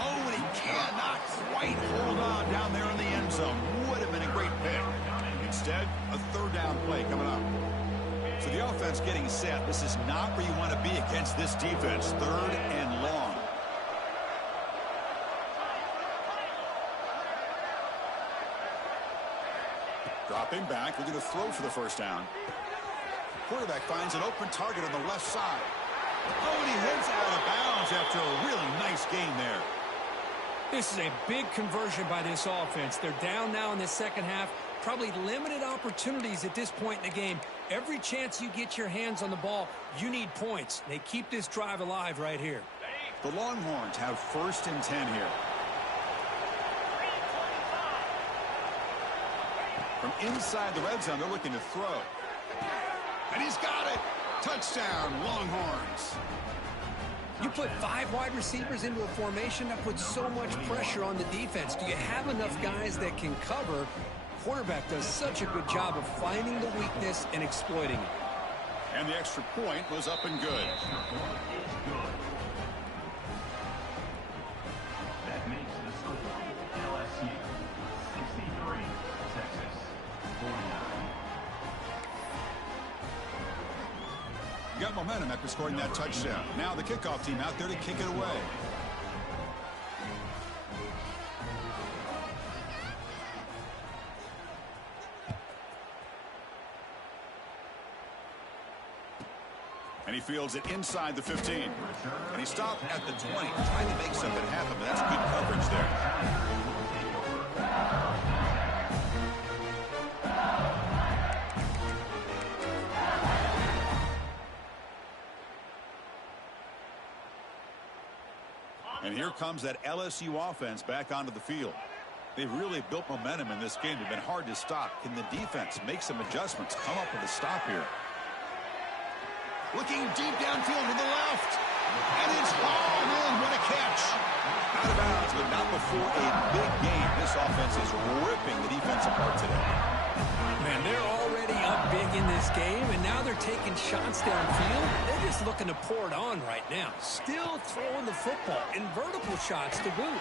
Oh, and he cannot quite hold on down there in the end zone. Would have been a great pick. Instead, a 3rd down play coming up. So the offense getting set. This is not where you want to be against this defense. 3rd and long. Dropping back, looking to throw for the 1st down. Quarterback finds an open target on the left side. Oh, and he heads out of bounds after a really nice gain there. This is a big conversion by this offense. They're down now in the 2nd half. Probably limited opportunities at this point in the game. Every chance you get your hands on the ball, you need points. They keep this drive alive right here. The Longhorns have 1st and 10 here. From inside the red zone, they're looking to throw. And he's got it. Touchdown, Longhorns. You put 5 wide receivers into a formation, that puts so much pressure on the defense. Do you have enough guys that can cover? Quarterback does such a good job of finding the weakness and exploiting it. And the extra point was up and good. That makes the score LSU 63, Texas 49. Got momentum after scoring that touchdown. Now the kickoff team out there to kick it away. And he fields it inside the 15. And he stopped at the 20, trying to make something happen, but that's good coverage there. And here comes that LSU offense back onto the field. They've really built momentum in this game. They've been hard to stop. Can the defense make some adjustments, come up with a stop here? Looking deep downfield to the left. And it's hauled in. What a catch. Out of bounds, but not before a big game. This offense is ripping the defense apart today. Man, they're already up big in this game, and now they're taking shots downfield. They're just looking to pour it on right now. Still throwing the football, and vertical shots to boot.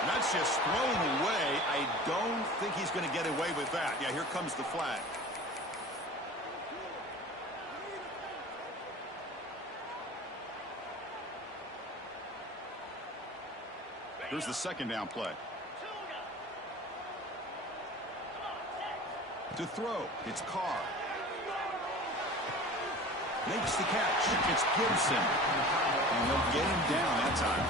And that's just thrown away. I don't think he's going to get away with that. Yeah, here comes the flag. Here's the second down play. To throw, it's Carr. Makes the catch. It's Gibson. And they'll get him down that time.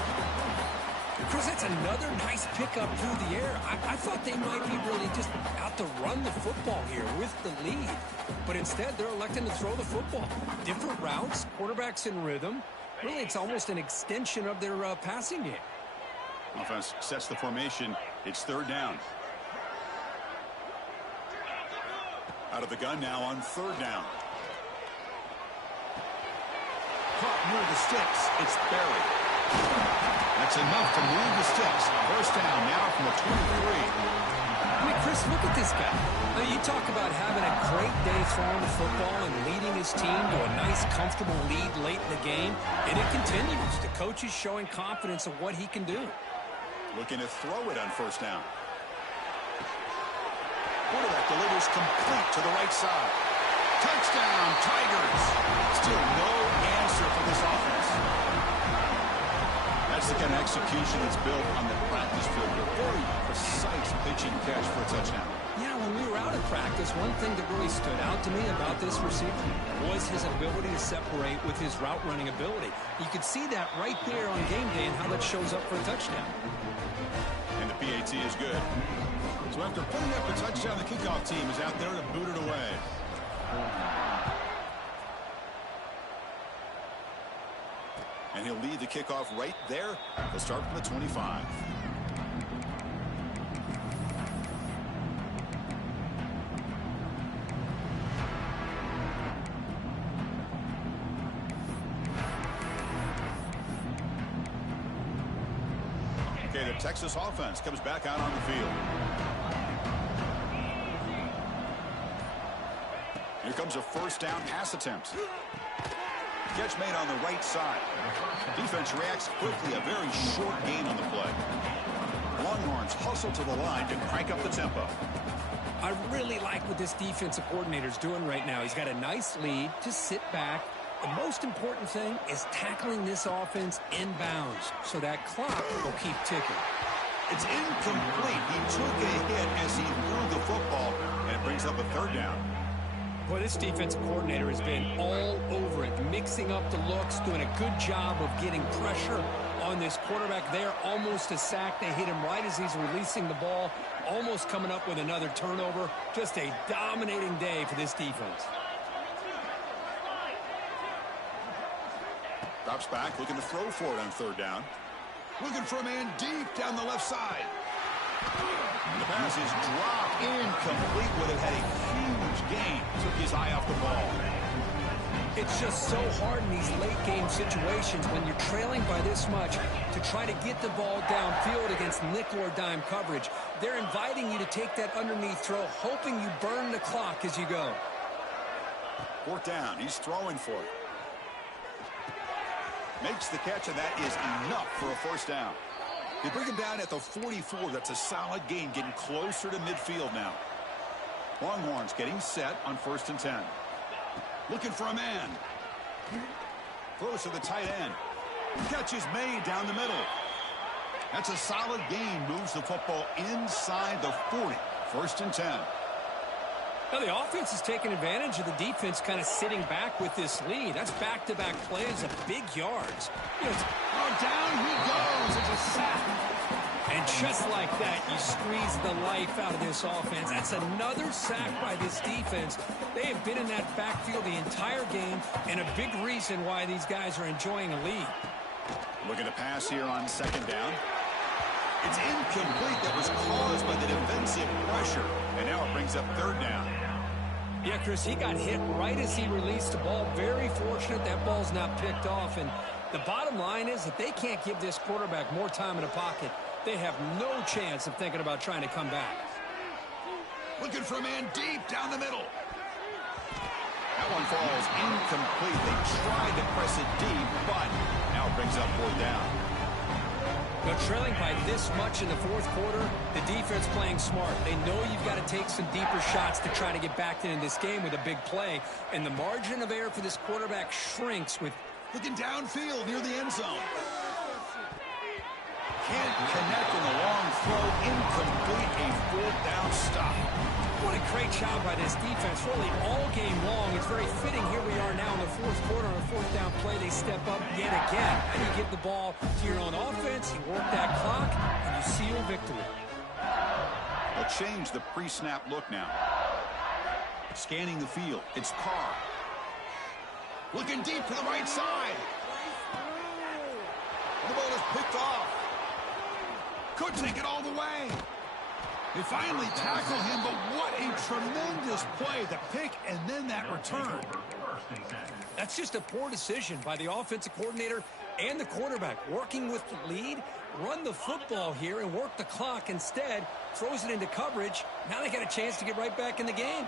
Chris, that's another nice pickup through the air. I thought they might be really just out to run the football here with the lead. But instead, they're electing to throw the football. Different routes, quarterbacks in rhythm. Really, it's almost an extension of their passing game. Offense sets the formation. It's third down. Out of the gun now on third down. Caught near the sticks. It's Berry. That's enough to move the sticks. First down now from the 23. I mean, Chris, look at this guy. Now, you talk about having a great day throwing the football and leading his team to a nice, comfortable lead late in the game, and it continues. The coach is showing confidence of what he can do. Looking to throw it on first down. Quarterback delivers complete to the right side. Touchdown, Tigers. Still no answer for this offense. That's the kind of execution that's built on the practice field. A very precise pitching catch for a touchdown. Yeah, when we were out of practice, one thing that really stood out to me about this receiver was his ability to separate with his route running ability. You could see that right there on game day and how that shows up for a touchdown. And the PAT is good. So after putting up a touchdown, the kickoff team is out there to boot it away. And he'll lead the kickoff right there. They'll start from the 25. Okay, the Texas offense comes back out on the field. Here comes a first down pass attempt. Catch made on the right side. Defense reacts quickly. A very short gain on the play. Longhorns hustle to the line to crank up the tempo. I really like what this defensive coordinator's doing right now. He's got a nice lead. Just sit back. The most important thing is tackling this offense inbounds so that clock will keep ticking. It's incomplete. He took a hit as he threw the football, and it brings up a third down. Well, this defensive coordinator has been all over it, mixing up the looks, doing a good job of getting pressure on this quarterback there. Almost a sack. They hit him right as he's releasing the ball, almost coming up with another turnover. Just a dominating day for this defense. Drops back, looking to throw for it on third down. Looking for a man deep down the left side. And the pass is dropped. Incomplete. Would have had a huge gain. Took his eye off the ball. It's just so hard in these late game situations when you're trailing by this much to try to get the ball downfield against nickel or dime coverage. They're inviting you to take that underneath throw, hoping you burn the clock as you go. Fourth down. He's throwing for it. Makes the catch, and that is enough for a first down. They bring him down at the 44. That's a solid gain, getting closer to midfield now. Longhorns getting set on first and 10. Looking for a man. Throws to the tight end. Catch is made down the middle. That's a solid gain. Moves the football inside the 40. First and 10. Now the offense is taking advantage of the defense kind of sitting back with this lead. That's back-to-back plays of big yards. You know, down he goes. It's a sack. and just like that, you squeeze the life out of this offense. That's another sack by this defense. They have been in that backfield the entire game, and a big reason why these guys are enjoying a lead. Looking to pass here on second down. It's incomplete. That was caused by the defensive pressure. And now it brings up third down. Yeah, Chris, he got hit right as he released the ball. Very fortunate that ball's not picked off. And the bottom line is that they can't give this quarterback more time in the pocket. They have no chance of thinking about trying to come back. Looking for a man deep down the middle. That one falls incomplete. They tried to press it deep, but now it brings up 4th down. But trailing by this much in the fourth quarter, the defense playing smart. They know you've got to take some deeper shots to try to get back into this game with a big play. And the margin of error for this quarterback shrinks with... Looking downfield near the end zone. Can't connect in the long throw. Incomplete. A 4th down stop. What a great job by this defense, really all game long. It's very fitting. Here we are now in the fourth quarter on a 4th down play. They step up yet again. And you give the ball to your own offense, you work that clock, and you seal victory. They'll change the pre-snap look now. Scanning the field. It's Carr. Looking deep to the right side. The ball is picked off. Could take it all the way. They finally tackle him, but what a tremendous play. The pick and then that return. That's just a poor decision by the offensive coordinator and the quarterback. Working with the lead, run the football here and work the clock. Instead, throws it into coverage. Now they got a chance to get right back in the game.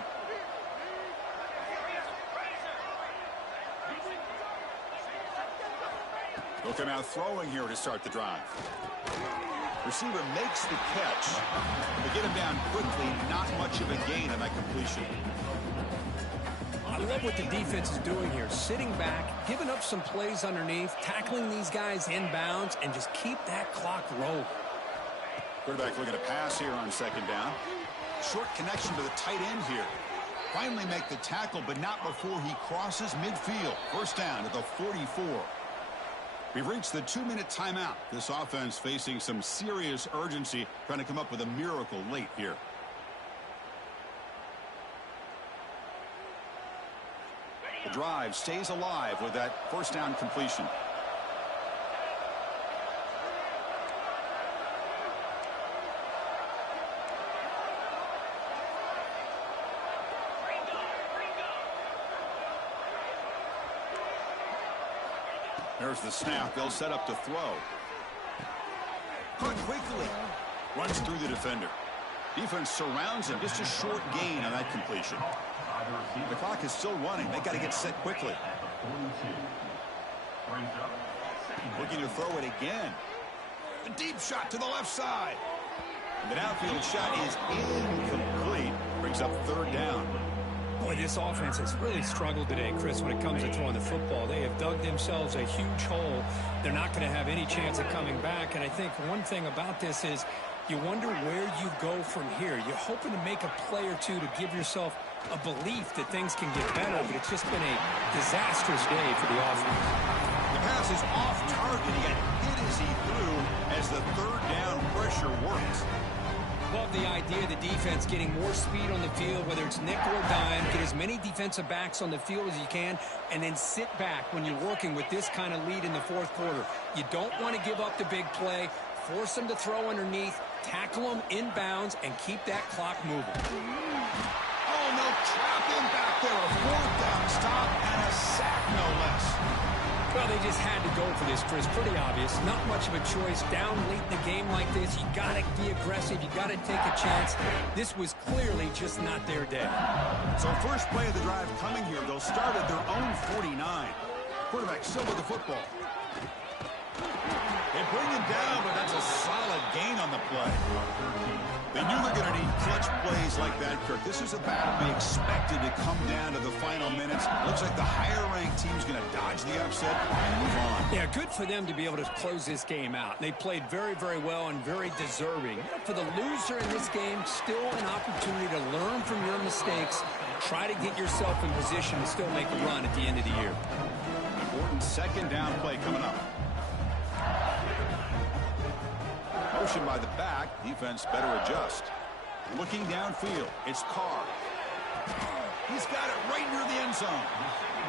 They'll come out throwing here to start the drive. Receiver makes the catch. They get him down quickly. Not much of a gain on that completion. I love what the defense is doing here. Sitting back, giving up some plays underneath, tackling these guys inbounds, and just keep that clock rolling. Quarterback looking to pass here on 2nd down. Short connection to the tight end here. Finally make the tackle, but not before he crosses midfield. 1st down at the 44. We've reached the 2-minute timeout. This offense facing some serious urgency, trying to come up with a miracle late here. The drive stays alive with that 1st down completion. There's the snap. They'll set up to throw. Caught quickly. Runs through the defender. Defense surrounds him. Just a short gain on that completion. The clock is still running. They got to get set quickly. Looking to throw it again. A deep shot to the left side. The downfield shot is incomplete. Brings up 3rd down. Boy, this offense has really struggled today, Chris, when it comes to throwing the football. They have dug themselves a huge hole. They're not going to have any chance of coming back. And I think one thing about this is you wonder where you go from here. You're hoping to make a play or two to give yourself a belief that things can get better, but it's just been a disastrous day for the offense. The pass is off target. He got hit as he threw as the 3rd down pressure works. Love the idea of the defense getting more speed on the field, whether it's nickel or dime. Get as many defensive backs on the field as you can, and then sit back when you're working with this kind of lead in the fourth quarter. You don't want to give up the big play. Force them to throw underneath, tackle them inbounds, and keep that clock moving. Oh, no, trap him back there. A 4th down stop and a sack, no less. Well, they just had to go for this, Chris. Pretty obvious. Not much of a choice. Down late in the game like this, you got to be aggressive. You got to take a chance. This was clearly just not their day. So first play of the drive coming here. They'll start at their own 49. Quarterback still with the football. They bring him down, but that's a solid gain on the play. They knew they're going to need clutch plays like that, Kirk. This is a battle they expected to come down to the final minutes. Looks like the higher-ranked team's going to dodge the upset and move on. Yeah, good for them to be able to close this game out. They played very, very well and very deserving. For the loser in this game, still an opportunity to learn from your mistakes. Try to get yourself in position to still make a run at the end of the year. Important 2nd down play coming up. Motion by the back. Defense better adjust. Looking downfield. It's Carr. He's got it right near the end zone.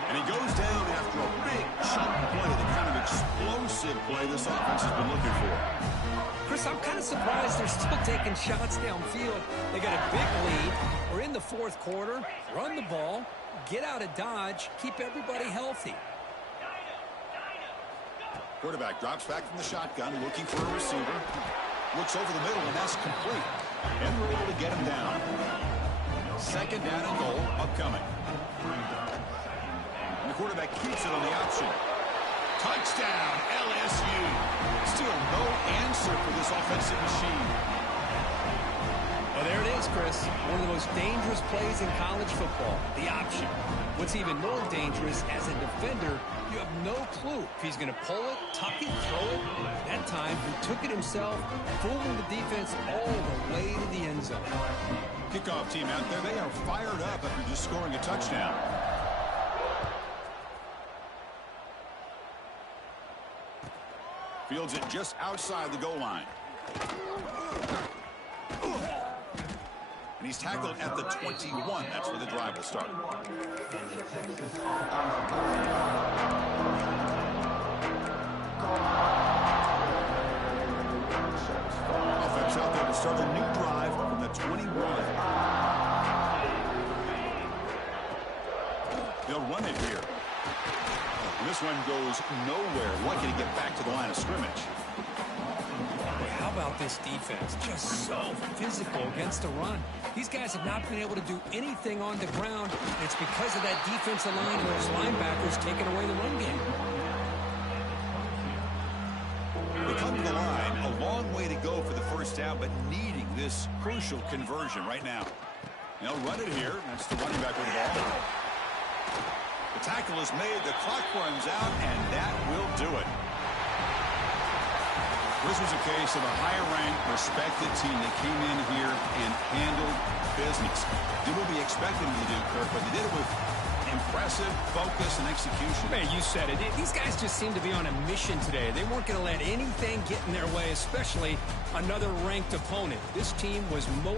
And he goes down after a big chunk play, the kind of explosive play this offense has been looking for. Chris, I'm kind of surprised they're still taking shots downfield. They got a big lead. We're in the fourth quarter. Run the ball. Get out of Dodge. Keep everybody healthy. Quarterback drops back from the shotgun, looking for a receiver. Looks over the middle, and that's complete. And they're able to get him down. Second down and goal upcoming. And the quarterback keeps it on the option. Touchdown, LSU. Still no answer for this offensive machine. Well, there it is, Chris. One of the most dangerous plays in college football, the option. What's even more dangerous, as a defender, you have no clue if he's going to pull it, tuck it, throw it. That time, he took it himself, fooling the defense all the way to the end zone. Kickoff team out there, they are fired up after just scoring a touchdown. Fields it just outside the goal line. And he's tackled at the 21. That's where the drive will start. Offense out there to start a new drive from the 21. They'll run it here. And this one goes nowhere. Lucky to get back to the line of scrimmage. How about this defense? Just so physical against the run. These guys have not been able to do anything on the ground. It's because of that defensive line and those linebackers taking away the run game. They come to the line, a long way to go for the first down, but needing this crucial conversion right now. They'll run it here. That's the running back with the ball. The tackle is made, the clock runs out, and that will do it. This was a case of a higher-ranked, respected team that came in here and handled business. Did what we expected them to do, Kirk, but they did it with impressive focus and execution. Man, you said it. These guys just seem to be on a mission today. They weren't going to let anything get in their way, especially another ranked opponent. This team was